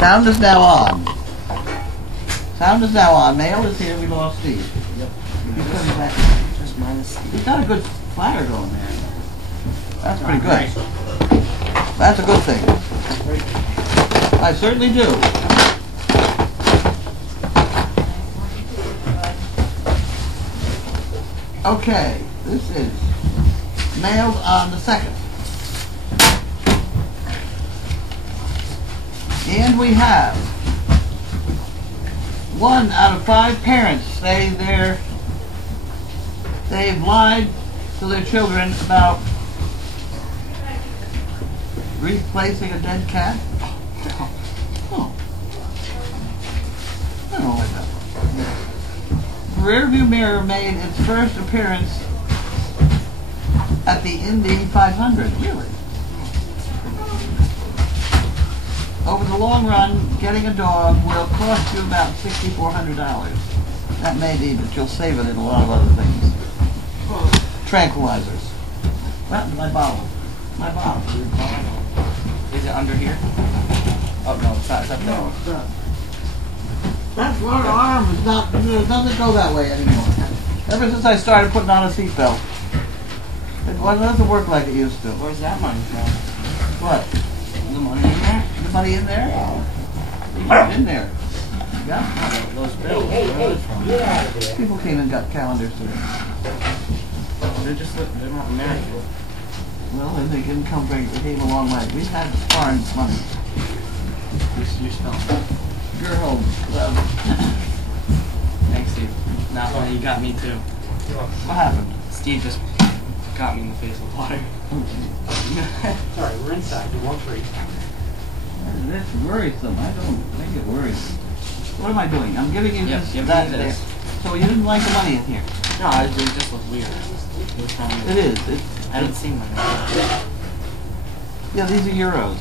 Sound is now on. Sound is now on. Mail is here. We lost Steve. Yep. He's coming back. Just minus Steve. He's got a good fire going there. That's pretty good. That's a good thing. I certainly do. Okay, this is mailed on the 2nd. And we have 1 out of 5 parents say they've lied to their children about replacing a dead cat. Oh. I don't like that. The rearview mirror made its first appearance at the Indy 500. Really? Over the long run, getting a dog will cost you about $6,400. That may be, but you'll save it in a lot of other things. Tranquilizers. Well, my bottle. My bottle. Is it under here? Oh no, it's not. It's up there. No, it's not. That front arm is not. It doesn't go that way anymore. Ever since I started putting on a seatbelt, it doesn't work like it used to. Where's that money from? What? The money in there? The money in there? It's in there. Yeah. Those bills. Where are they from? People came and got calendars today. They're not American. Well, then they didn't come very. They came a long way. We've had foreign money. You're still. Girl. Thanks, Steve. Not funny. You got me too. What happened? Steve just got me in the face with water. Sorry, we're inside. You won't breathe. That's worrisome. I don't make it worrisome. What am I doing? I'm giving you this, that, there. So you didn't like the money in here? No, it just looked weird. It is. I haven't seen money. Yeah, these are euros.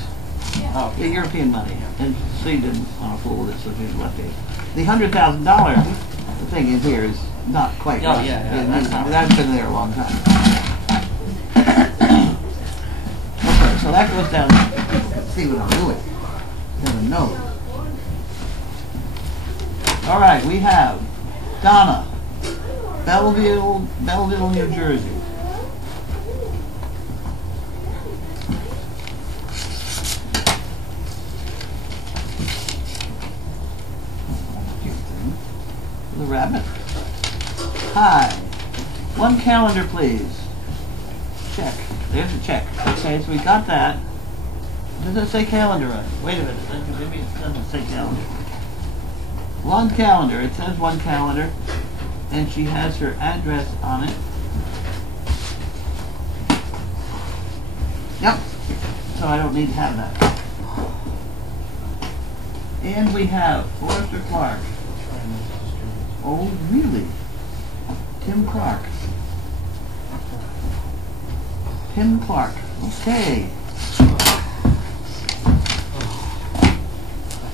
Oh, Yeah, European money. And so you didn't want to fool with it, so you left it. The $100,000 thing in here is not quite Oh, right. yeah, That's been there a long time. Okay, so that goes down. Let's see what I'm doing. Never know. All right, we have Donna, Belleville, New Jersey. The rabbit. Hi. 1 calendar, please. Check. There's a check. Okay, so we got that. Does it say calendar on it? Wait a minute. Maybe it doesn't say calendar. 1 calendar. It says 1 calendar. And she has her address on it. Yep. So I don't need to have that. And we have Forrester Clark. Oh, really? Tim Clark. Tim Clark. Okay.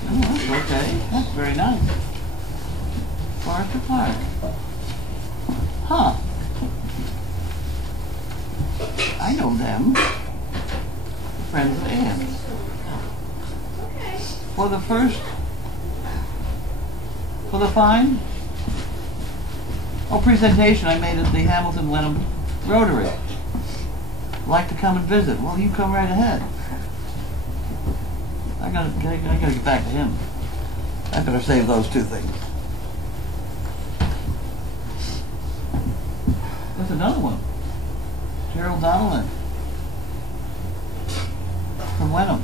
Oh, that's okay. That's very nice. Forrester Clark. Huh. I know them. Friends of Anne's. For the fine? Oh, presentation I made at the Hamilton Wenham Rotary. Like to come and visit. Well, you come right ahead. I gotta get back to him. I better save those 2 things. There's another one. Gerald Donnellan. From Wenham.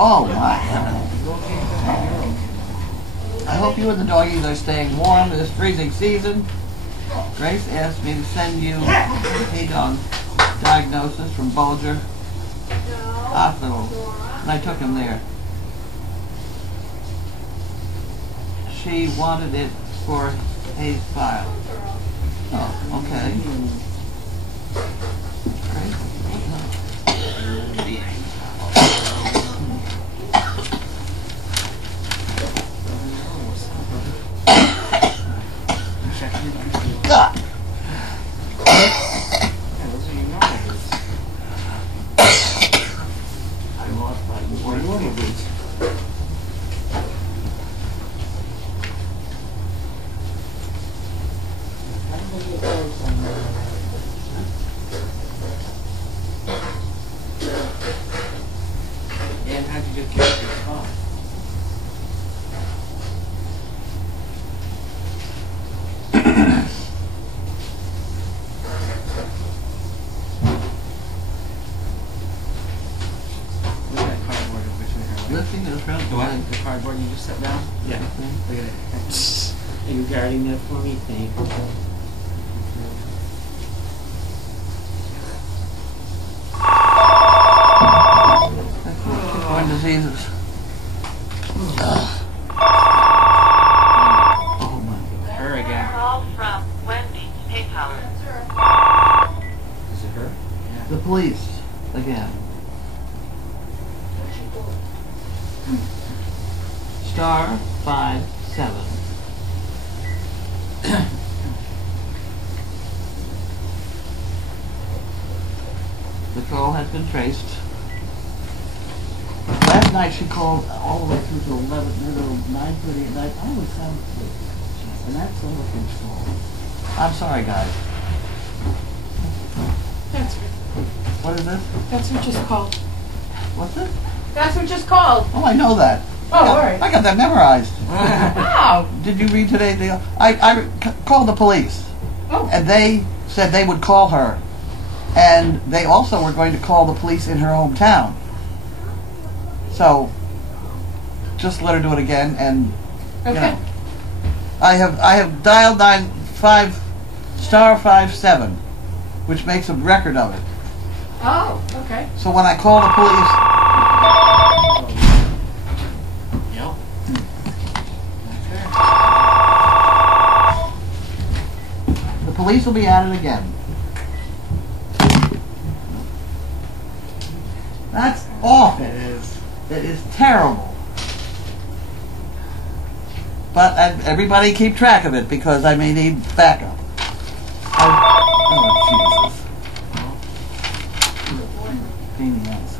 Oh my heavens. I hope you and the doggies are staying warm this freezing season. Grace asked me to send you a dog diagnosis from Bulger Hospital, and I took him there. she wanted it for a file. Oh, okay. God. And how'd you get your spot? Look at that cardboard in between her legs. Lifting it around The what? The cardboard you just set down? Yeah. Look at it. Are you guarding that for me? Thank you. Tick-borne diseases. Oh my. Her again. Call from Wendy PayPal. Is it her? Yeah. The police again. Star 57. The call has been traced. Last night she called all the way through to 11, 9:30 at night. I was sound asleep. And that's someone's fault. I'm sorry, guys. That's What is this? what just called. What's it? That's what just called. Oh, I know that. Oh, all right. I got that memorized. Wow. Did you read today's deal? I called the police, Oh. and they said they would call her, and they also were going to call the police in her hometown. So, just let her do it again, and you Okay. know, I have dialed 5*57, which makes a record of it. Oh, okay. So when I call the police, Yep. the police will be at it again. That's awful. It is. It is terrible. But everybody keep track of it because I may need backup. Oh, Jesus. Pain in the ass.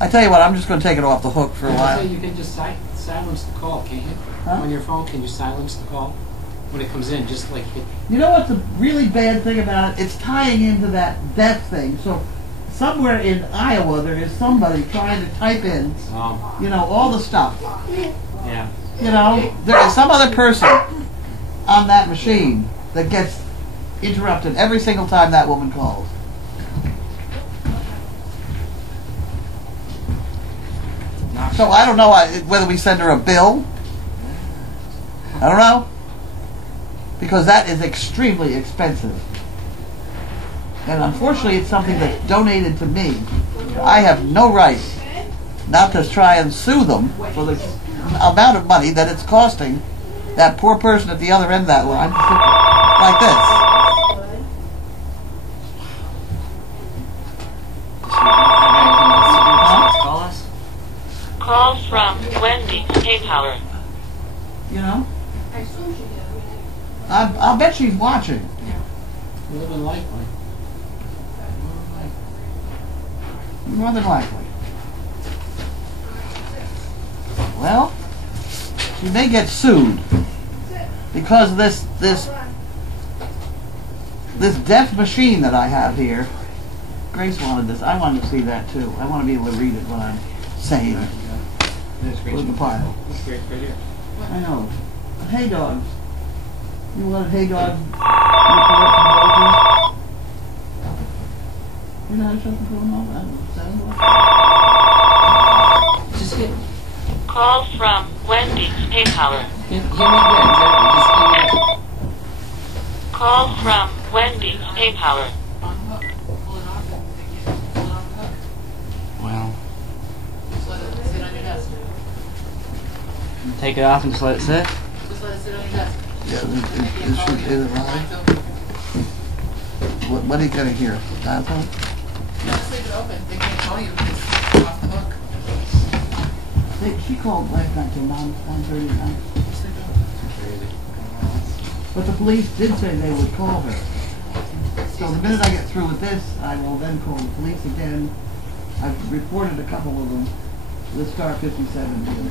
I tell you what, I'm just going to take it off the hook for a So while. you can just silence the call, can't you? Huh? On your phone, can you silence the call when it comes in? Just like hit. You know what's the really bad thing about it? It's tying into that death thing. So somewhere in Iowa there is somebody trying to type in, you know, all the stuff. Yeah. You know, there is some other person on that machine that gets interrupted every single time that woman calls. So I don't know whether we send her a bill. I don't know. Because that is extremely expensive. And unfortunately it's something that's donated to me. I have no right not to try and sue them for the amount of money that it's costing that poor person at the other end of that line like this. Call us. Call from Wendy PayPal. You know? I'll bet she's watching. More than likely. More than likely. Well, she may get sued because this deaf machine that I have here. Grace wanted this. I wanted to see that too. I want to be able to read it when I'm saying it. There's great. With the pile. That's great right here. I know. Hey dogs. You want a hey dog? You know how to shut the phone off? I don't know. Just hit. Call from Wendy PayPal. Hit me again, exactly. Just hit me. Call from Wendy PayPal. Well. Take it off and just let it sit. sit on your desk. Yeah, it should arrive. What are you gonna hear? Dial-tone? Just leave it open. They can't call you. It's off the hook. She called last night till 9:39. Just leave it open. But the police did say they would call her. So the minute I get through with this, I will then call the police again. I've reported a couple of them. The Star 57 did.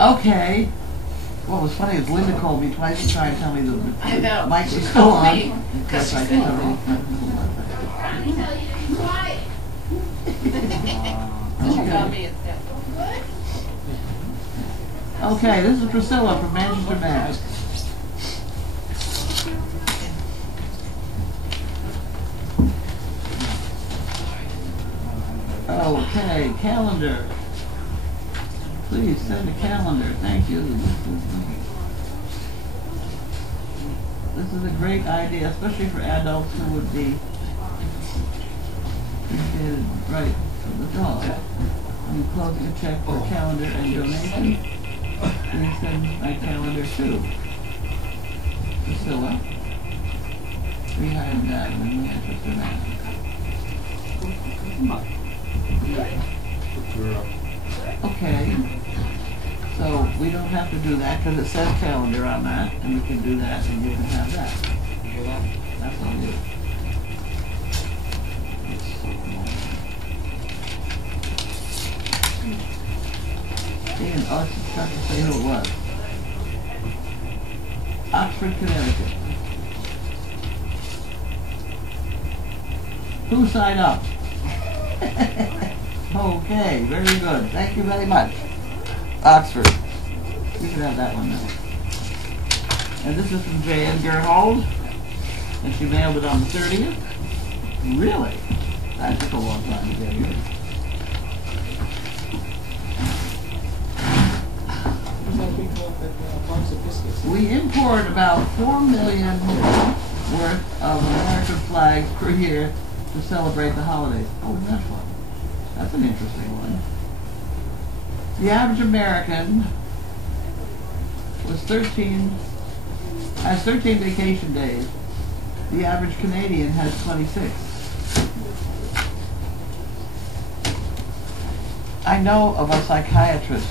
Okay. What was funny is Linda called me twice to try and tell me the I know. mic She was still told on. me, Of 'cause course, she I said- told her. She called me instead. Okay, this is Priscilla from Manchester, Mass. Okay, calendar. Please send a calendar. Thank you. This is a great idea, especially for adults who would be right for the dog. I'm closing a check for calendar and donation. Please send my calendar to Priscilla. 300 in Manchester, Mass. Okay, so we don't have to do that because it says calendar on that, and we can do that, and you can have that. That's all you. And I'll just try to say who it was. Oxford, Connecticut. Who signed up? Okay, very good. Thank you very much. Oxford. You can have that one now. And this is from J.N. Gerhold. And she mailed it on the 30th. Really? That took a long time to get here. We import about 4 million worth of American flags per year to celebrate the holidays. Oh, isn't that fun? That's an interesting one. The average American has 13 vacation days. The average Canadian has 26. I know of a psychiatrist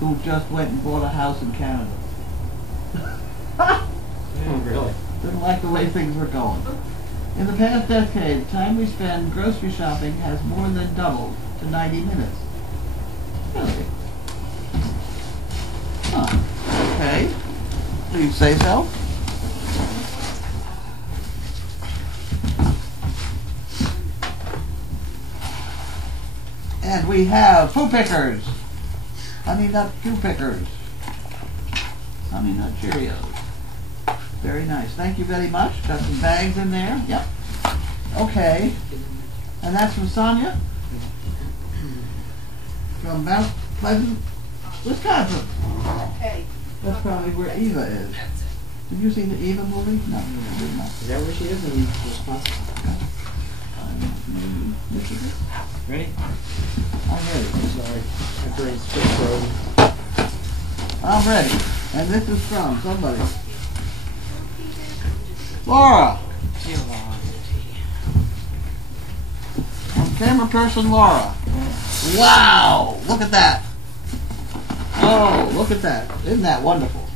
who just went and bought a house in Canada. Oh, really? Didn't like the way things were going. In the past decade, the time we spend grocery shopping has more than doubled to 90 minutes. Really? Huh. Okay. Please say so. And we have poo pickers. Honey Nut Poo Pickers. Honey Nut Cheerios. Very nice. Thank you very much. Got some bags in there. Yep. Okay. And that's from Sonia? From Mount Pleasant, Wisconsin. Hey. That's probably where Eva is. Did you see the Eva movie? No, you did not. Is that where she is in Wisconsin? Michigan? Ready? I'm ready. Sorry. After it's Fifth Road. I'm ready. And this is from somebody. Laura. From camera person Laura. Wow! Look at that. Oh, look at that. Isn't that wonderful?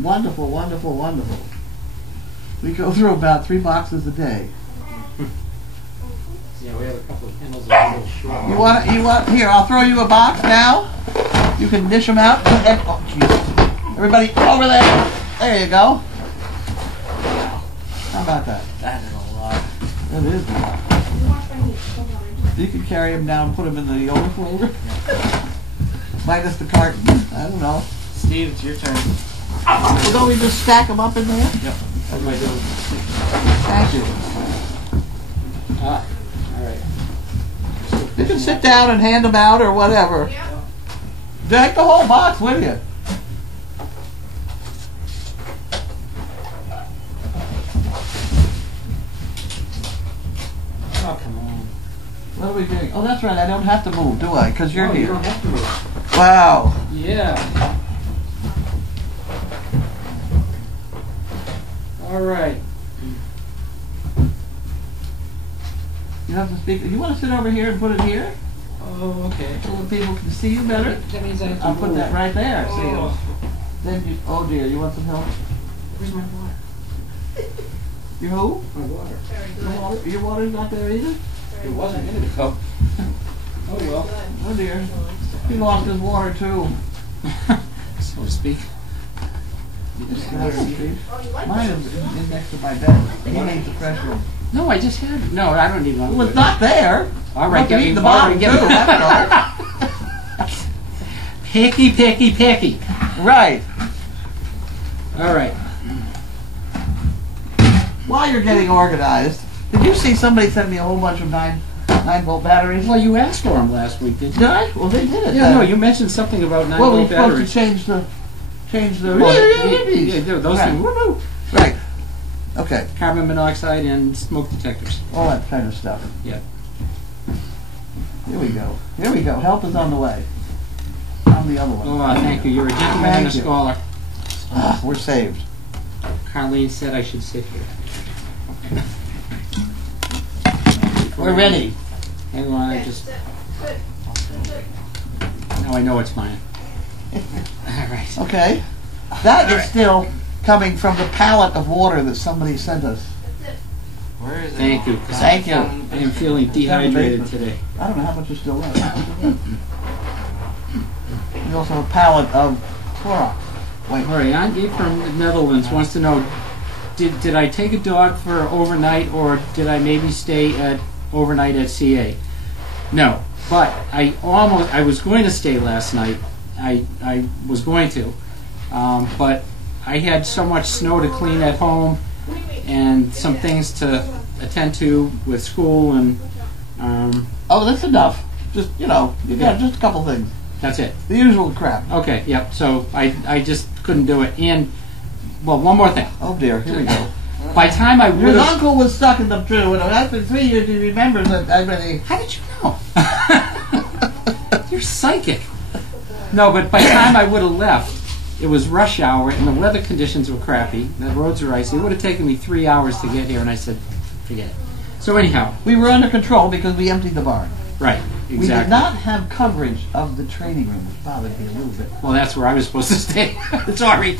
Wonderful, wonderful, wonderful. We go through about 3 boxes a day. Yeah, we have a couple of candles that are a little short. You want, here, I'll throw you a box now. You can dish them out. Oh, jeez. Everybody over there. There you go. How about that? That is a lot. That is a lot. You can carry them down and put them in the overflow. Minus the carton. I don't know. Steve, it's your turn. Well, don't we just stack them up in there? Yep. What am I doing? Thank you. Ah, all right. You can sit down and hand them out or whatever. Take the whole box with you. Oh, come on. What are we doing? Oh, that's right. I don't have to move, do I? Because you're No, you here. don't have to move. Wow. Yeah. All right. You have to speak. You want to sit over here and put it here Oh, okay. so that people can see you better? That means I have to I'll move. put that right there. See you. Oh. Then you. Oh dear. You want some help? Where's my water? Your who? My water. Your water? Your water's not there either. It wasn't in the cup. Oh well. Oh dear. He lost his water too. So to speak. Mine is next to my bed. He needs a fresh one. No, I just had. No, I don't need one. Well, it's not there. All right, get get me the water. bottom too. Get me. That's Picky, picky, picky. all. Right. All right. While you're getting organized, did you see somebody send me a whole bunch of 9-volt batteries? Well, you asked for them last week, didn't you? Did I? Well, they did it. Yeah, then. no, you mentioned something about 9 Well, we're volt supposed batteries. to change the. Yeah, those Right. things. Woo-hoo. Right. Okay. Carbon monoxide and smoke detectors. All that kind of stuff. Yeah. Here we go. Here we go. Help is on the way. On the other one. Oh, thank you. You're a gentleman and a Thank you. scholar. Ah, we're saved. Carlene said I should sit here. We're ready. Hang on, I just. Now I know it's mine. All right. Okay. That is All right. still coming from the pallet of water that somebody sent us. Where is it? Thank you. Thank you. I am feeling dehydrated today. I don't know how much is still left. There's also a pallet of Clorox. Wait. All right, Aunt Gabe from the Netherlands wants to know, did I take a dog for overnight, or did I maybe stay overnight at CA? No, but I was going to stay last night. I was going to, but I had so much snow to clean at home and some things to attend to with school, and Oh, that's enough. Just, you got just a couple things. that's it. The usual crap. Okay, yep. So I just couldn't do it. And well, one more thing. Oh dear, here we go. By the time I would His have, uncle was stuck in the true, and after 3 years he remembers that I really... how did you know? You're psychic. No, but by the time I would have left, it was rush hour and the weather conditions were crappy. The roads were icy. It would have taken me 3 hours to get here, and I said, forget it. So anyhow, We were under control because we emptied the barn. right, We did exactly. not have coverage of the training room, which bothered me a little bit. Well, that's where I was supposed to stay. Sorry.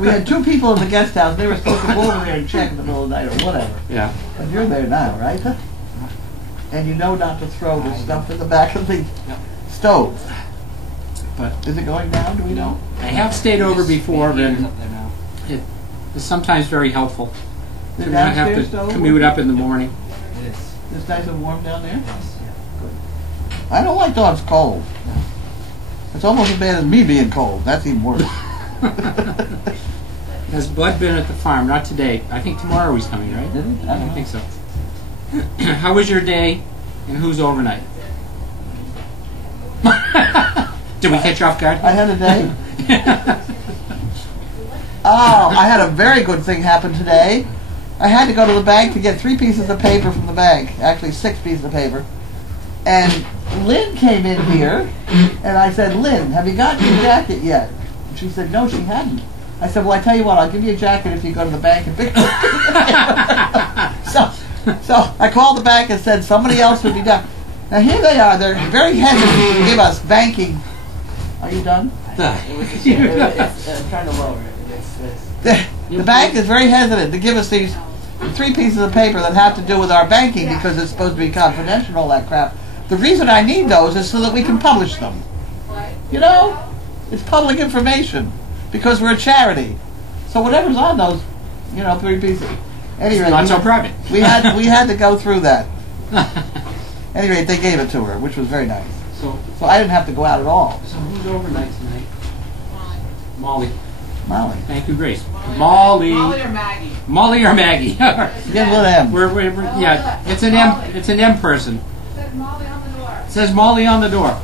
We had 2 people in the guest house. They were supposed to go over there and check in the middle of the night or whatever. Yeah. But you're there now, right? And you know not to throw the stuff in the back of the stove. But Is it going down? Do we know? I have stayed over before, Heater's and up there now. it's sometimes very helpful. The To not have downstairs to stove? commute up in the morning. It is. It's nice and warm down there? Yes. I don't like dogs cold. It's almost as bad as me being cold. That's even worse. Has Bud been at the farm? Not today. I think tomorrow he's coming, right? Did he? I don't think so. How was your day, and who's overnight? Did we catch you off guard? I had a day. Oh, I had a very good thing happen today. I had to go to the bank to get 3 pieces of paper from the bank. Actually, 6 pieces of paper. And Lynn came in here, and I said, Lynn, have you got your jacket yet? And she said, no, she hadn't. I said, well, I tell you what, I'll give you a jacket if you go to the bank and pick it up. So I called the bank and said somebody else would be done. Now here they are. They're very hesitant to give us banking. Are you done? It's trying to lower it. The bank is very hesitant to give us these 3 pieces of paper that have to do with our banking because it's supposed to be confidential and all that crap. The reason I need those is so that we can publish them. You know? It's public information because we're a charity. So whatever's on those, 3 pieces. Anyway, Not so private. we had to go through that. Anyway, they gave it to her, which was very nice. So So I didn't have to go out at all. who's overnight tonight? Molly. Molly. Thank you, Grace. Molly. Molly or Maggie? Molly or Maggie? Again with M. we're yeah. It's an M. It's an M person. Said Molly on the door. It says Molly on the door.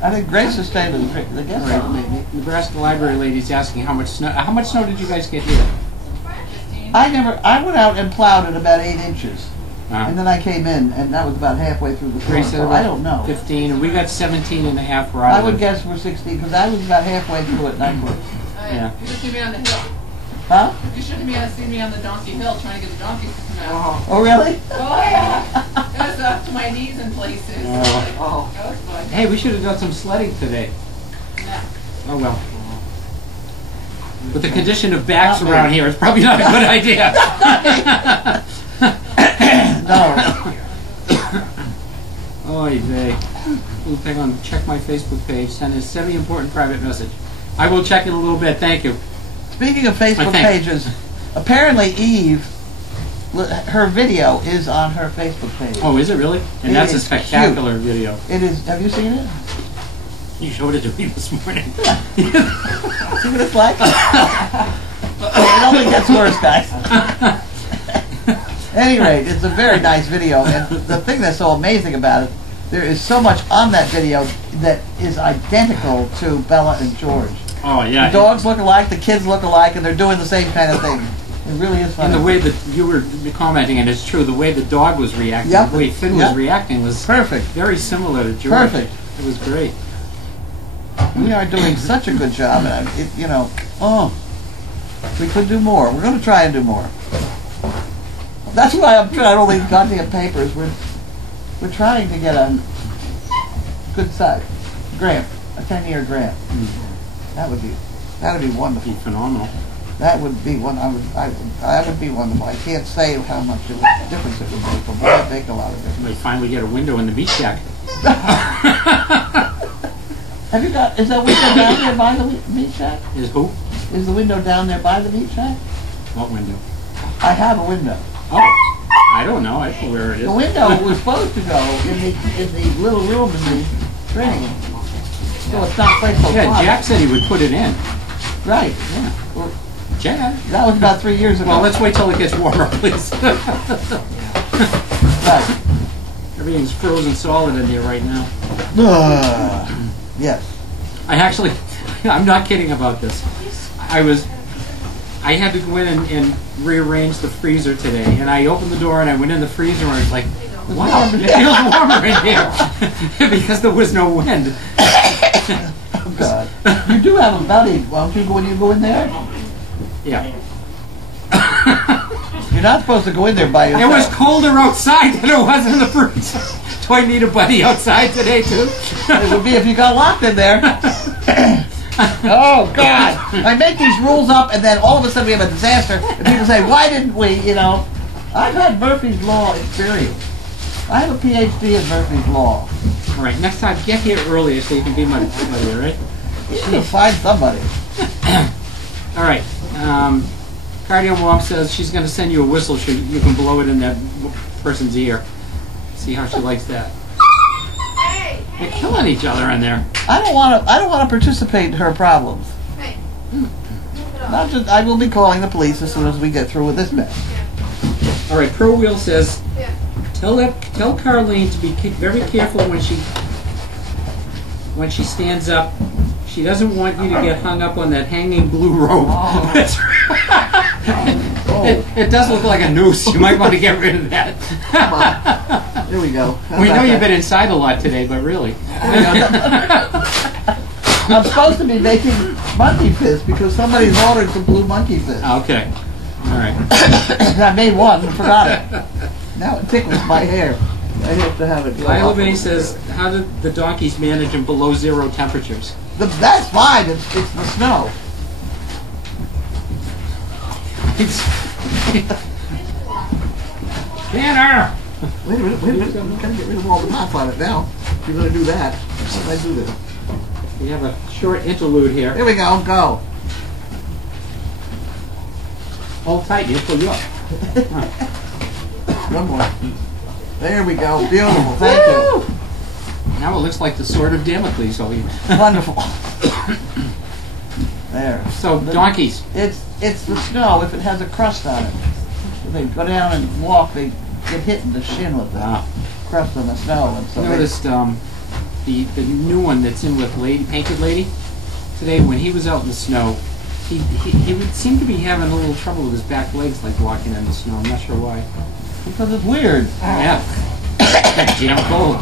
I think Grace is staying in the guest house. Nebraska library lady's asking how much snow. How much snow did you guys get here? I went out and plowed at about 8 inches. Uh, And then I came in, and that was about halfway through the storm, Grace said so I don't know. 15, and we got 17 and a half where I I would live. guess we're 16, because I was about halfway through it, and I quit. Yeah. You should be on the hill. Huh? You shouldn't be seen me on the donkey hill trying to get the donkeys to come out. Oh, really? Oh yeah. It was up to my knees in places. Oh. That was fun. Hey, we should have done some sledding today. Yeah. Oh well. With the condition of backs Not me. around here, it's probably not a good idea. No. Oy vey. Ooh, hang on, check my Facebook page. Send a semi-important private message. I will check in a little bit. Thank you. Speaking of Facebook Okay. pages, apparently Eve, her video is on her Facebook page. Oh, is it really? And It that's a is spectacular video. It is. Have you seen it? You showed it to me this morning. See what it's like? It only gets worse, guys. At any rate, it's a very nice video, and the thing that's so amazing about it, there is so much on that video that is identical to Bella and George. Oh, yeah. The dogs look alike, the kids look alike, and they're doing the same kind of thing. It really is funny. And the way that you were commenting, and it's true, the way the dog was reacting, Yep. the way Finn Yep. was reacting was Perfect. very similar to George. Perfect. It was great. We are doing such a good job, and we could do more. We're going to try and do more. That's why I'm trying all these goddamn papers. We're trying to get a good size grant, a 10-year grant. That would be wonderful. Be phenomenal. That would be one. I would be wonderful. I can't say how much difference it would make, but boy, it'd make a lot of difference. We finally get a window in the meat shack. Have you got? Is that window down there by the meat shack? Is who? Is the window down there by the meat shack? What window? I have a window. Oh, I don't know. I don't know where it is. The window was supposed to go in the little room in the training. So it's not quite so Yeah, far. Jack said he would put it in. Right. Yeah. Well, Jack? that was about 3 years ago. Well, let's wait till it gets warmer, please. Right. Everything's frozen solid in here right now. Yes. I actually, I'm not kidding about this. I had to go in and rearrange the freezer today, and I opened the door and I went in the freezer and I was like, wow, it feels warmer in here because there was no wind. Oh God. You do have a belly, won't you? When you go in there, Yeah. you're not supposed to go in there by It yourself. was colder outside than it was in the freezer. Do I need a buddy outside today too? It would be if you got locked in there. Oh God! I make these rules up, and then all of a sudden we have a disaster, and people say, "Why didn't we?" You know, I've had Murphy's Law experience. I have a PhD in Murphy's Law. All right, next time get here earlier so you can be my buddy, all right? You can find somebody. All right. Cardio Mom says she's going to send you a whistle so you can blow it in that person's ear. See how she likes that. They're killing each other in there. I don't want to participate in her problems. Not just. I will be calling the police as soon as we get through with this mess. All right. Pro Wheel says, tell Carlene to be very careful when she stands up. She doesn't want you to get hung up on that hanging blue rope. Oh. It does look like a noose. You might want to get rid of that. Come on. Here we go. How We know about you've that? been inside a lot today, but really. I'm supposed to be making monkey fist because somebody's ordered some blue monkey fist. Okay. All right. I made one and forgot it. Now it tickles my hair. I have to have it. go Lila up. May says, how did the donkeys manage in below zero temperatures? That's fine. It's the snow. Tanner! Wait a minute. I'm gonna get rid of all the mouth on it now. If you're gonna do that, how do I do this? We have a short interlude here. Here we go. Go. Hold tight, he'll pull you up. One more. There we go. Beautiful. Thank you. Now it looks like the sword of Damocles over you. Wonderful. There. So, donkeys. It's the snow if it has a crust on it. If they go down and walk, they get hit in the shin with the crust on the snow. And so I noticed the new one that's in with Painted Lady today, when he was out in the snow, he would seem to be having a little trouble with his back legs, like walking in the snow. I'm not sure why. Because it's weird. Yeah. Damn cold.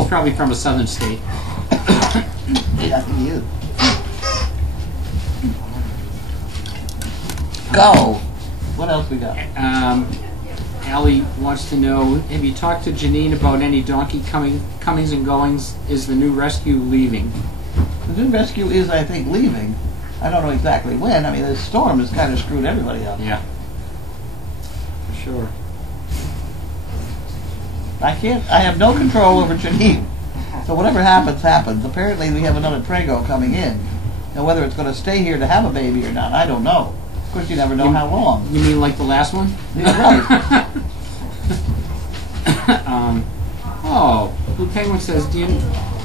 He's probably from a southern state. Yeah, he is. Go. What else we got? Allie wants to know, have you talked to Janine about any donkey comings and goings? Is the new rescue leaving? The new rescue is, I think, leaving. I don't know exactly when. I mean, this storm has kind of screwed everybody up. Yeah. For sure. I have no control over Janine. So whatever happens, happens. Apparently we have another Prego coming in. Now whether it's going to stay here to have a baby or not, I don't know. Of course, you never know how long. You mean like the last one? Yeah, right. Blue Penguin says,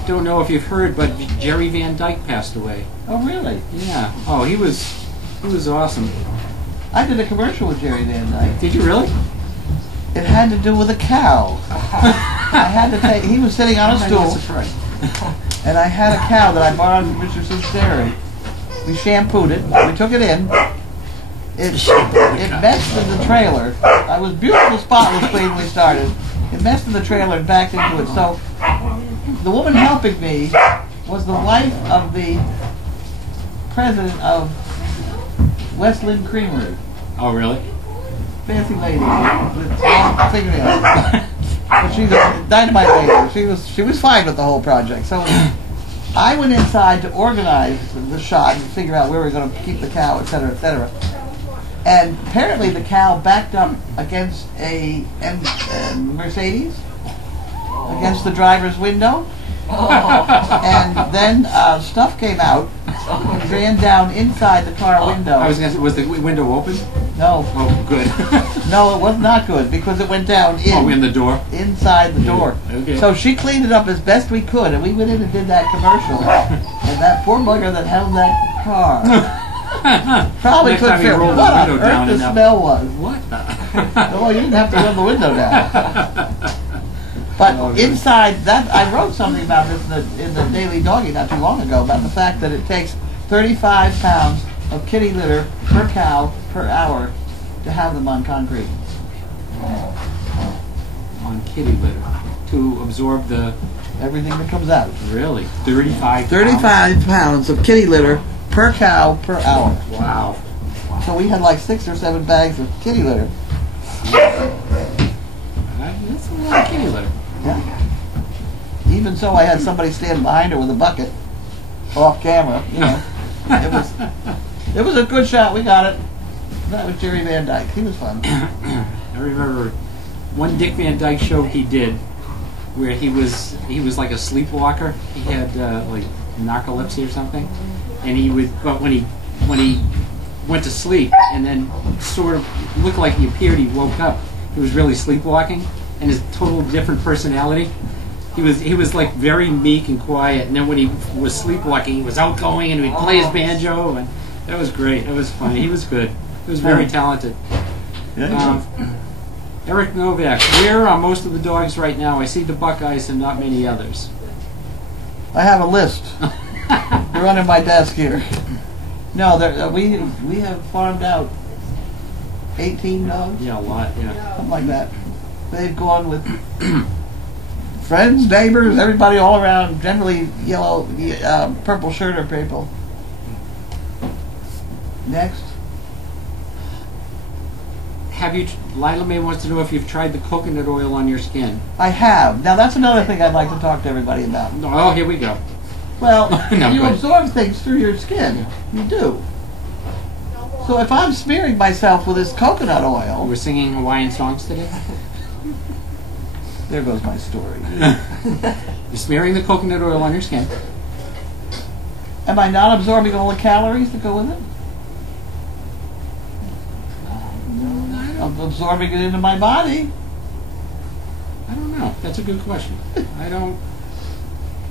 don't know if you've heard, but Jerry Van Dyke passed away. Oh, really? Yeah. Oh, he was awesome. I did a commercial with Jerry Van Dyke. Did you really? It had to do with a cow. I had to take. He was sitting on a stool, and I had a cow that I borrowed from Richardson's Dairy. We shampooed it. We took it in. It messed in the trailer. I was beautiful, spotless clean when we started. It messed in the trailer and backed into it. So the woman helping me was the wife of the president of West Lynn Creamery. Oh, really? Fancy lady with long fingernails. But she's a dynamite lady. She was fine with the whole project. So I went inside to organize the shot and figure out where we were going to keep the cow, etc., etc. And apparently the cow backed up against a Mercedes, against the driver's window. And then stuff came out, ran down inside the car window. I was going to say, was the window open? No. Oh, good. No, it was not good because it went down in the door? Inside the door. Okay. So she cleaned it up as best we could, and we went in and did that commercial. And that poor bugger that held that car probably Next couldn't time you figure roll out what the on window down earth the enough. smell was. What? No, you didn't have to roll the window down. But inside that, I wrote something about this in the Daily Doggy not too long ago about the fact that it takes 35 pounds of kitty litter per cow per hour to have them on concrete. On kitty litter to absorb the Everything that comes out. really 35 35 pounds of kitty litter per cow per hour. Wow. So we had like 6 or 7 bags of kitty litter. That's a lot of kitty litter. Yeah. Even so, I had somebody stand behind her with a bucket, off camera. You know, it was a good shot. We got it. That was Jerry Van Dyke. He was fun. I remember one Dick Van Dyke show he did where he was like a sleepwalker. He had like narcolepsy or something, and he would. But when he went to sleep and then sort of looked like he appeared, he woke up. He was really sleepwalking, and his total different personality. He was like very meek and quiet, and then when he was sleepwalking, he was outgoing and he'd play his banjo, and that was great. It was funny. He was good. He was very talented. Eric Novak, where are most of the dogs right now? I see the Buckeyes and not many others. I have a list. They're under my desk here. No, we have farmed out 18 dogs. Yeah, a lot. Yeah. Something like that. They've gone with friends, neighbors, everybody all around, generally yellow, purple shirt or people. Next. Have you, Lila Mae wants to know if you've tried the coconut oil on your skin. I have. Now that's another thing I'd like to talk to everybody about. Oh, here we go. Well, No, you good. absorb things through your skin. You do. So if I'm smearing myself with this coconut oil, We're singing Hawaiian songs today. there goes my story. You're smearing the coconut oil on your skin. Am I not absorbing all the calories that go with it? I'm absorbing it into my body. I don't know. That's a good question. I don't.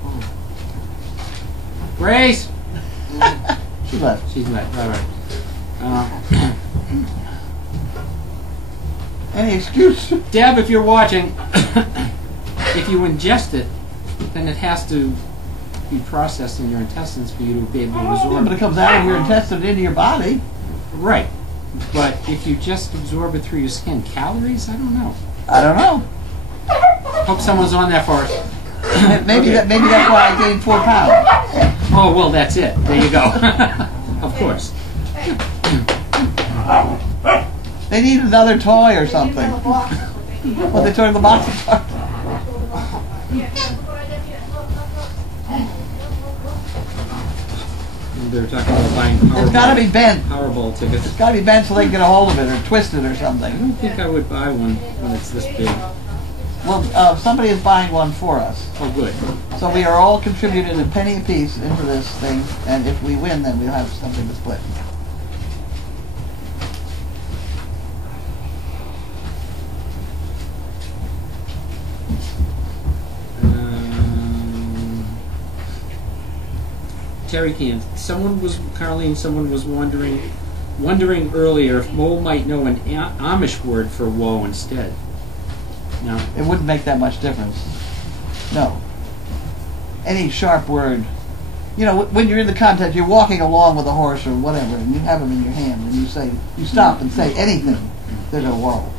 Oh. Grace. She left. She's left. Right. Any excuse? Deb, if you're watching, if you ingest it, then it has to be processed in your intestines for you to be able to Yeah, absorb but it comes out of your intestine into your body. Right. But if you just absorb it through your skin, calories? I don't know. I don't know. Hope someone's on that for us. Maybe Okay. maybe that's why I gained 4 pounds. Oh, well, that's it. There you go. Of course. They need another toy or something. Well, they tore the box apart. They're talking about buying Powerball. It's got to be bent. Powerball tickets. It's got to be bent so they can get a hold of it or twist it or I something. don't think I would buy one when it's this big. Well, somebody is buying one for us. Oh, good. So we are all contributing a penny apiece into this thing, and if we win, then we'll have something to split. Terry Can. Carlene, someone was wondering earlier if Mo might know an Amish word for woe instead. No. It wouldn't make that much difference. No. Any sharp word. You know, when you're in the contest, you're walking along with a horse or whatever, and you have him in your hand, and you stop and say anything, they go, whoa.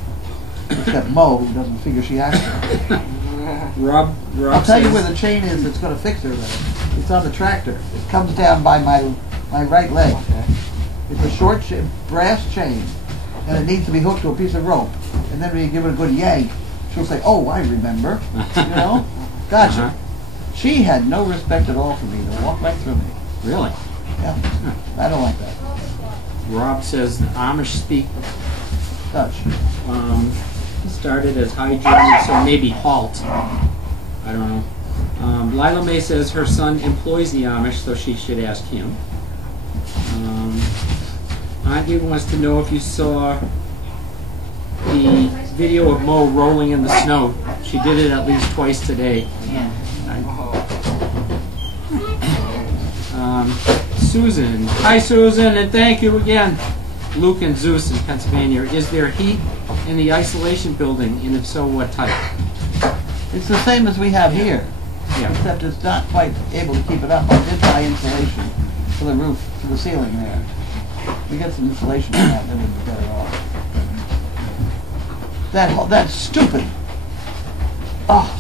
Except Mo, who doesn't figure she has to. Rob I'll tell you says- where the chain is that's going to fix her, though. It's on the tractor. It comes down by my right leg. It's a short brass chain, and it needs to be hooked to a piece of rope. And then when you give it a good yank, she'll say, "Oh, I remember." You know? Gotcha. Uh-huh. She had no respect at all for me. To walk right through me. Really? Yeah. I don't like that. Rob says the Amish speak Dutch. started as High German, so maybe halt. I don't know. Lila May says her son employs the Amish, so she should ask him. Anya wants to know if you saw the video of Mo rolling in the snow. She did it at least twice today. Susan. Hi, Susan, and thank you again. Luke and Zeus in Pennsylvania. Is there heat in the isolation building, and if so, what type? It's the same as we have here, Yeah. except it's not quite able to keep it up. I did buy insulation for the roof, for the ceiling there. We get some insulation on that, then we'd be better off. That stupid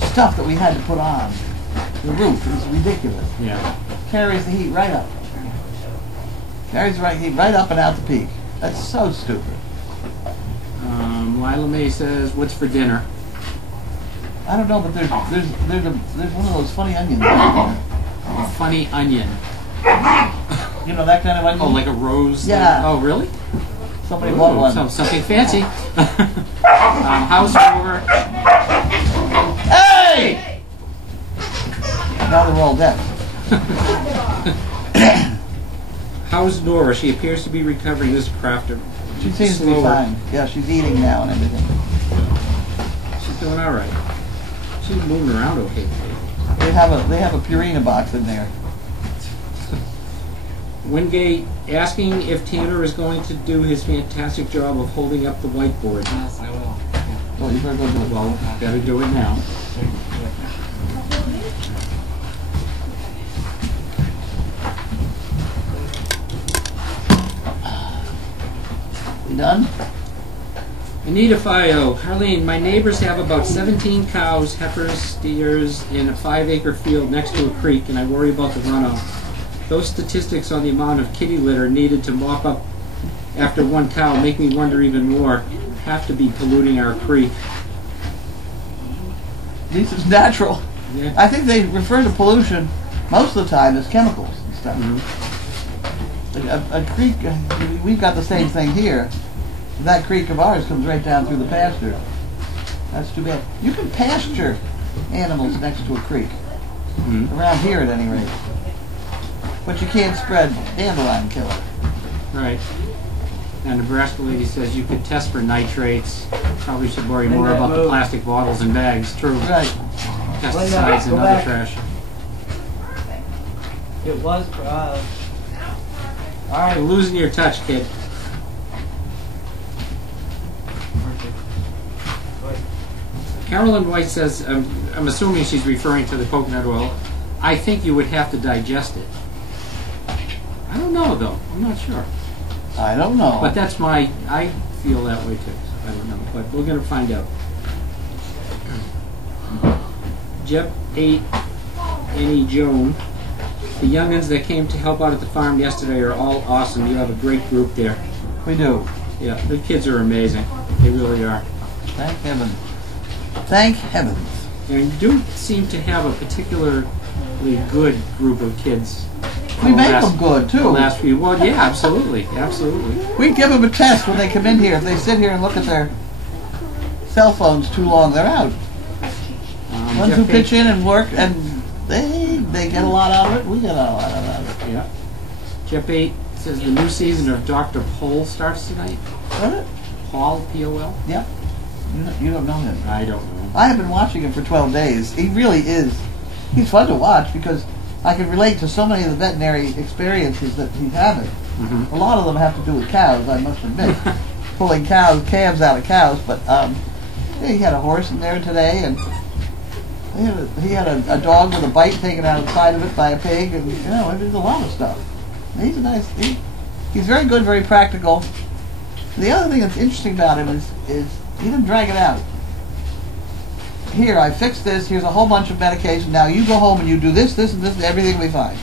stuff that we had to put on the roof is ridiculous. Yeah. Carries the heat right up. Carries the heat right up and out the peak. That's so stupid. Lila May says, "What's for dinner?" I don't know, but there's one of those funny onions out there. A funny onion. You know that kind of onion? Oh, like a rose? Yeah. Oh, really? Somebody bought one. Something fancy. How's Nora? Hey! Now they're all dead. How's Nora? She appears to be recovering this crafter. She seems to be fine. Yeah, she's eating now and everything. She's doing all right. She's moving around okay. They have a Purina box in there. Wingate asking if Tanner is going to do his fantastic job of holding up the whiteboard. Yes, I will. Well, you better go do it. Well, better do it now. We done? Anita Fio, Carlene, my neighbors have about 17 cows, heifers, steers in a 5-acre field next to a creek, and I worry about the runoff. Those statistics on the amount of kitty litter needed to mop up after one cow make me wonder even more. Have to be polluting our creek. At least it's natural. Yeah. I think they refer to pollution most of the time as chemicals and stuff. Mhm. A creek, we've got the same thing here. That creek of ours comes right down through the pasture. That's too bad. You can pasture animals next to a creek. Mhm. Around here at any rate. But you can't spread dandelion killer. Right. And Nebraska lady says you could test for nitrates. Probably should worry more about the plastic bottles and bags. True. Right. Pesticides and Go other back. trash. It was for us. You're losing your touch, kid. Carolyn White says, I'm assuming she's referring to the coconut oil. I think you would have to digest it. I don't know though. I'm not sure. I don't know. But that's I feel that way too. So I don't know. But we're going to find out. Jeff ate Annie Joan. The youngins that came to help out at the farm yesterday are all awesome. You have a great group there. We do. Yeah, the kids are amazing. They really are. Thank heaven. Thank heavens. And you do seem to have a particularly good group of kids. We make them good, too. The last few. Well, yeah, absolutely. Absolutely. We give them a test when they come in here. If they sit here and look at their cell phones too long, they're out. Ones who pitch in and work, and they get a lot out of it. We get a lot out of it. Yeah. Jeff 8 says the new season of Dr. Pol starts tonight. What? Paul, P-O-L? Yep. You don't know him. I don't know. I have been watching him for 12 days. He really is. He's fun to watch because I can relate to so many of the veterinary experiences that he's having. Mm-hmm. A lot of them have to do with cows, I must admit. Pulling calves out of cows. But yeah, he had a horse in there today, and he had a dog with a bite taken out of the side of it by a pig, and there's a lot of stuff. He's a nice. He's very good, very practical. The other thing that's interesting about him is he didn't drag it out. Here, I fixed this. Here's a whole bunch of medication. Now you go home and you do this, this, and this, and everything will be fine.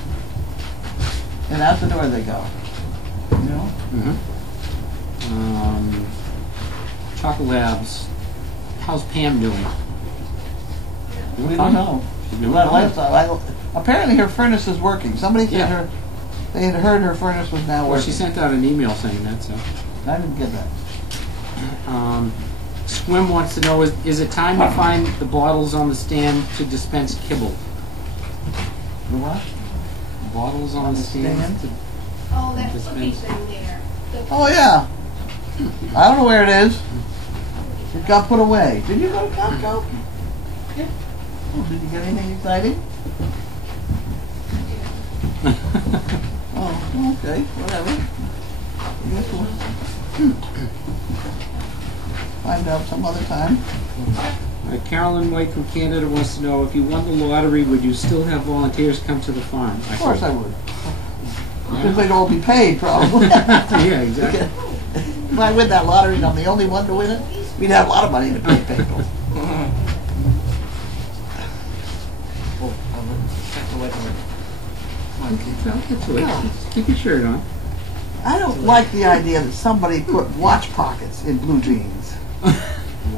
And out the door they go. You know? Mm-hmm. Chocolate Labs. How's Pam doing? We don't know. Apparently her furnace is working. Somebody said they had heard her furnace was now working. Well, she sent out an email saying that, so. I didn't get that. Squim wants to know, is it time to find the bottles on the stand to dispense kibble? The what? Bottles on the stand? Oh, that's cookie thing there. Oh, yeah. I don't know where it is. It got put away. Did you go to Costco? Yeah. Oh, did you get anything exciting? Oh, okay. Whatever. I guess we'll find out some other time. Carolyn White from Canada wants to know, if you won the lottery, would you still have volunteers come to the farm? Of course I would. Because they'd all be paid, probably. Yeah, exactly. If I win that lottery and I'm the only one to win it, we'd have a lot of money to pay people. I'll get to it. Just keep your shirt on. I don't like the idea that somebody put watch pockets in blue jeans.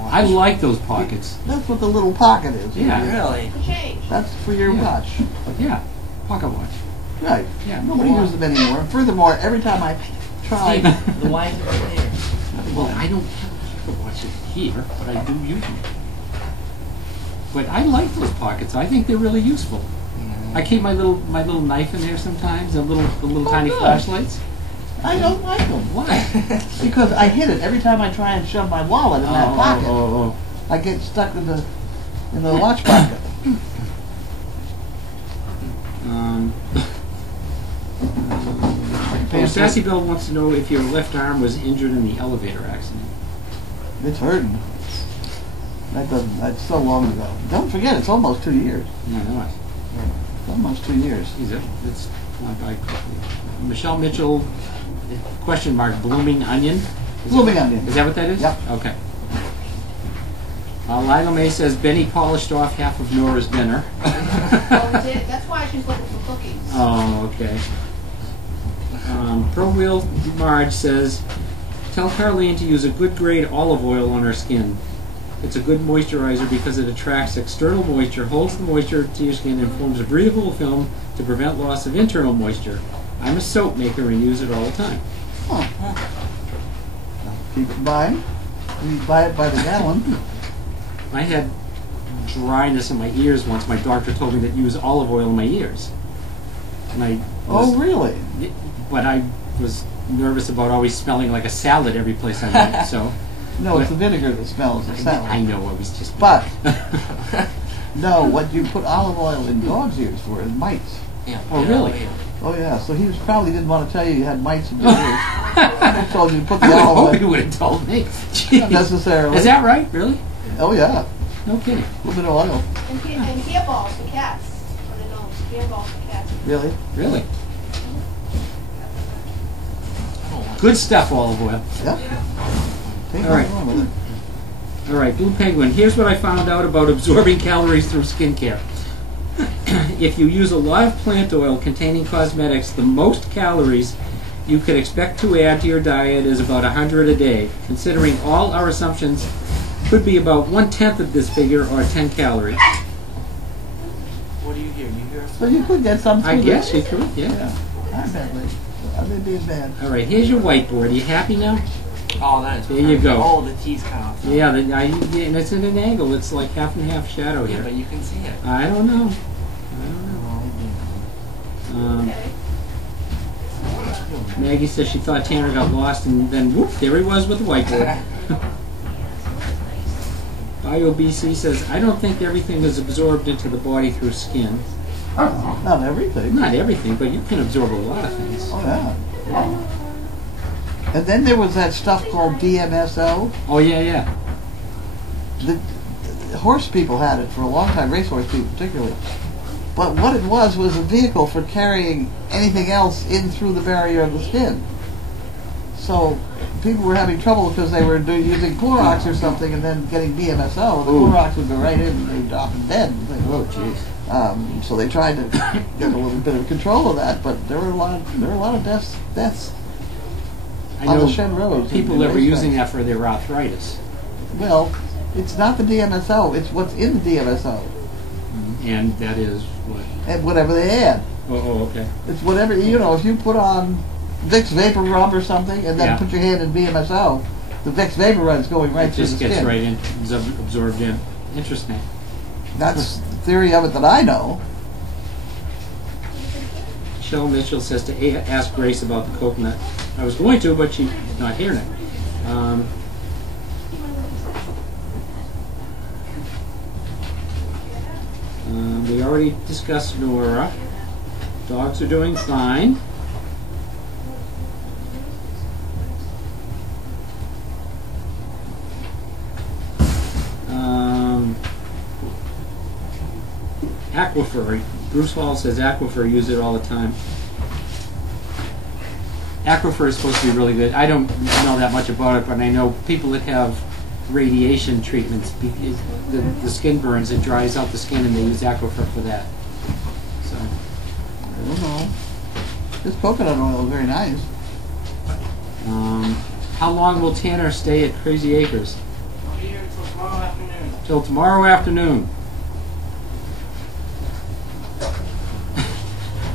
I like those pockets. That's what the little pocket is. Yeah. Really? Change. That's for your watch. Yeah, pocket watch. Right. Yeah. Nobody uses them anymore. Furthermore, every time I try... The wine is right there. Well, I don't have a pocket watch here, but I do use them. But I like those pockets. I think they're really useful. I keep my little knife in there sometimes, and the little tiny good. flashlights. I don't like them. Why? Because I hit it every time I try and shove my wallet in that pocket. Oh. I get stuck in the watch pocket. Sassy Bill wants to know if your left arm was injured in the elevator accident. It's hurting. That's so long ago. Don't forget, it's almost 2 years. No, no. It's almost 2 years. Geez, it's not by quickly. Michelle Mitchell, question mark, blooming onion? Blooming onion. Is that what that is? Yep. Okay. Lila May says Benny polished off half of Nora's dinner. Oh, we did. That's why she's looking for cookies. Oh, okay. Pro Wheel Marge says, tell Carlene to use a good grade olive oil on her skin. It's a good moisturizer because it attracts external moisture, holds the moisture to your skin, and forms a breathable film to prevent loss of internal moisture. I'm a soap maker and use it all the time. Keep it in mind. You buy it by the gallon. I had dryness in my ears once. My doctor told me to use olive oil in my ears. And Really? But I was nervous about always smelling like a salad every place I went, so... No, it's the vinegar that smells of salad. I know, I was just... But, no, what you put olive oil in dogs' ears for is mites. Yeah. Oh, really? Oh, yeah, so he probably didn't want to tell you had mites in your ears. He told you to put the I would olive hope oil. he would have told me. Not Jeez. necessarily. Is that right? Really? Oh, yeah. No kidding. A little bit of oil. And hairballs for cats for the nose. handballs for cats. Really? Really? Good stuff, olive oil. Yep. Take All right. nothing wrong with it. All right, Blue Penguin. Here's what I found out about absorbing calories through skincare. If you use a lot of plant oil containing cosmetics, the most calories you could expect to add to your diet is about 100 a day. Considering all our assumptions, could be about 1/10 of this figure, or 10 calories. What do you hear? You hear us? But you could get some I too, guess right? you could, yeah. Yeah. I bet they. They being bad. All right, here's your whiteboard. Are you happy now? Oh, that is. There you go. Oh, the T's cut off. Yeah, and it's at an angle. It's like half and half shadow Yeah, here. but you can see it. I don't know. Maggie says she thought Tanner got lost, and then whoop, there he was with the whiteboard. BioBC says, I don't think everything is absorbed into the body through skin. Not everything. Not everything, but you can absorb a lot of things. Oh yeah. And then there was that stuff called DMSO. Oh, yeah, yeah. The horse people had it for a long time, racehorse people particularly. But what it was a vehicle for carrying anything else in through the barrier of the skin. So people were having trouble because they were using Clorox or something and then getting DMSO. The Ooh. Clorox would go right in and they'd drop them dead. Oh, jeez. So they tried to get a little bit of control of that, but there were a lot of deaths I on the know shed roads. people in that were using racetracks. that for their arthritis. Well, it's not the DMSO, it's what's in the DMSO. And that is what? And whatever they add. Oh, okay. It's whatever, if you put on Vicks Vapor Rub or something and then Yeah. put your hand in DMSO, the Vicks Vapor Rub is going right It through the just skin. gets right in, absorbed in. Interesting. That's the theory of it that I know. Michelle Mitchell says to ask Grace about the coconut. I was going to, but she's not here now. We already discussed Nora. Dogs are doing fine. Aquifer. Bruce Hall says Aquifer, use it all the time. Aquifer is supposed to be really good. I don't know that much about it, but I know people that have radiation treatments, the skin burns, it dries out the skin, and they use Aquifer for that. So, I don't know. This coconut oil is very nice. how long will Tanner stay at Crazy Acres? I'll be here until tomorrow afternoon. Till tomorrow afternoon.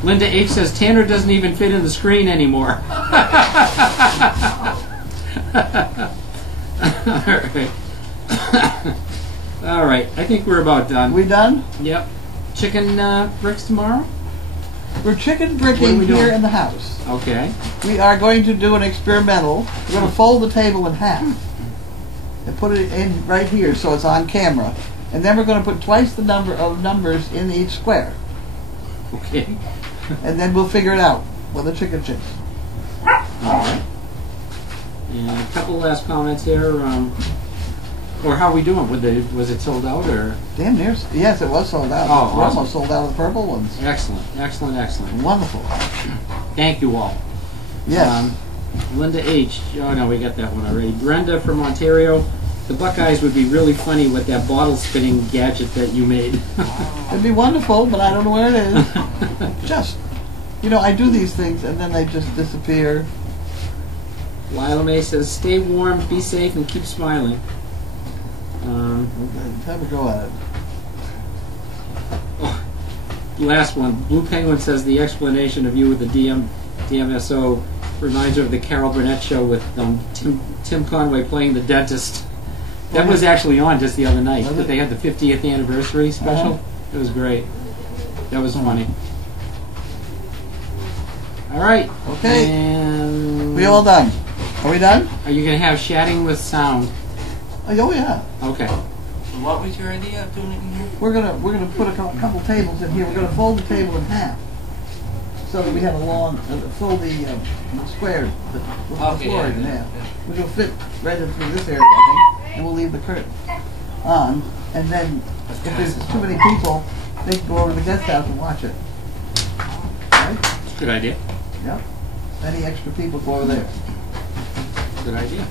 Linda H. says Tanner doesn't even fit in the screen anymore. Alright. Alright, I think we're about done. We done? Yep. Chicken bricks tomorrow? We're chicken What are bricking we here doing? in the house. Okay. We are going to do an experimental. We're going to fold the table in half and put it in right here so it's on camera. And then we're going to put twice the number of numbers in each square. Okay. And then we'll figure it out with the chicken chicks. Alright. And a couple last comments here. Or how are we doing? Was it sold out or? Damn near. Yes, it was sold out. Oh, We're awesome. almost sold out of the purple ones. Excellent, excellent, excellent. Wonderful. Thank you all. Yes. Linda H. Oh no, we got that one already. Brenda from Ontario. The Buckeyes would be really funny with that bottle spinning gadget that you made. It'd be wonderful, but I don't know where it is. Just, I do these things and then they just disappear. Lila May says, stay warm, be safe, and keep smiling. Have a go at it. Oh, last one. Blue Penguin says the explanation of you with the DMSO reminds her of the Carol Burnett show with Tim Conway playing the dentist. That was actually on just the other night. Was it? They had the 50th anniversary special. It was great. That was funny. All right. Okay. And We all done? Are we done? Are you going to have chatting with sound? Oh yeah. Okay. What was your idea of doing it in here? We're gonna put a couple tables in here. We're gonna fold the table in half so that we have a long fold the square, the Okay, floor yeah, in yeah, half, yeah. which will fit right in through this area, I think, and we'll leave the curtain on. And then if there's too many people, they can go over to the guest house and watch it. Right? Good idea. Yep. Any extra people go over there. Good idea.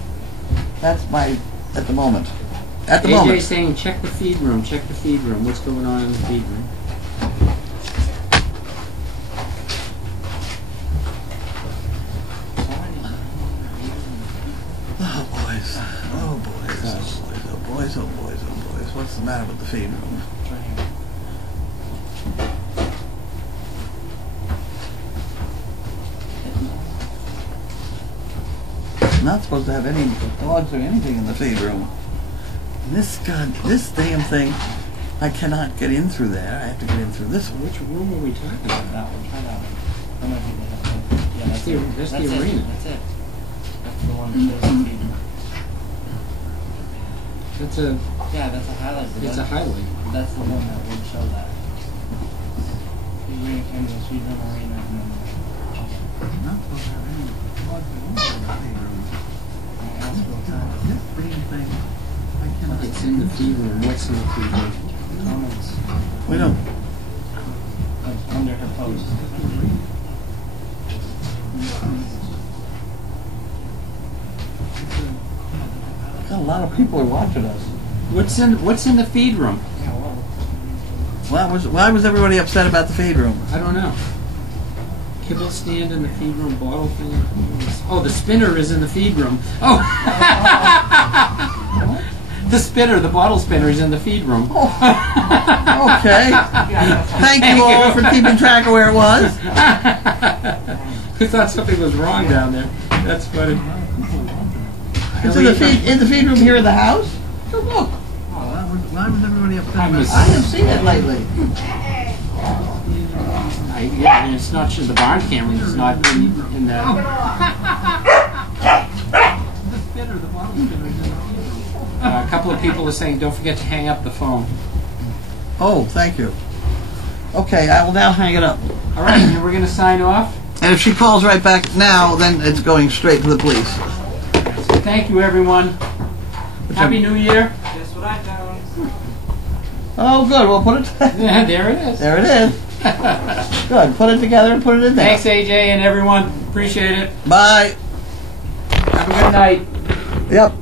That's my, at the moment. At the AJ's moment. saying check the feed room, check the feed room. What's going on in the feed room? Oh boys. Oh boys. Oh boys. Oh boys. Oh boys. Oh boys. What's the matter with the feed room? Not supposed to have any dogs or anything in the feed room. And this damn thing, I cannot get in through there. I have to get in through this one. Which room are we talking about? That one, try that one. I don't know if you did that one. Yeah, That's the that's it. arena. That's it. That's the one that shows the feed. That's a Yeah, that's a highlight. but it's a that's- highlight. That's the one that would show that. The arena cameras, feed room, arena, and then. Not supposed to have any dogs or anything in the feed room. That's real time. This green thing, I cannot. It's in the feed room. What's in the feed room? Comments. We don't. Under her post. Got a lot of people are watching us. What's in the feed room? Yeah, well. Why was everybody upset about the feed room? I don't know. Kibble stand in the feed room, bottle thing. Oh, the spinner is in the feed room. Oh, the spinner, the bottle spinner is in the feed room. Okay. Thank you all for keeping track of where it was. Who thought something was wrong down there? That's funny. It's in the feed room here in the house. So look. Why was everybody upset I about it? miss- I haven't seen it lately. Yeah, and it's not just the barn cameras. It's not in the. A couple of people are saying, "Don't forget to hang up the phone." Oh, thank you. Okay, I will now hang it up. All right, and we're going to sign off. And if she calls right back now, then it's going straight to the police. So thank you, everyone. Happy New Year. Guess what I found? Oh, good. We'll put it. Yeah, there it is. There it is. Good. Put it together and put it in there. Thanks, AJ and everyone. Appreciate it. Bye. Have a good night. Yep.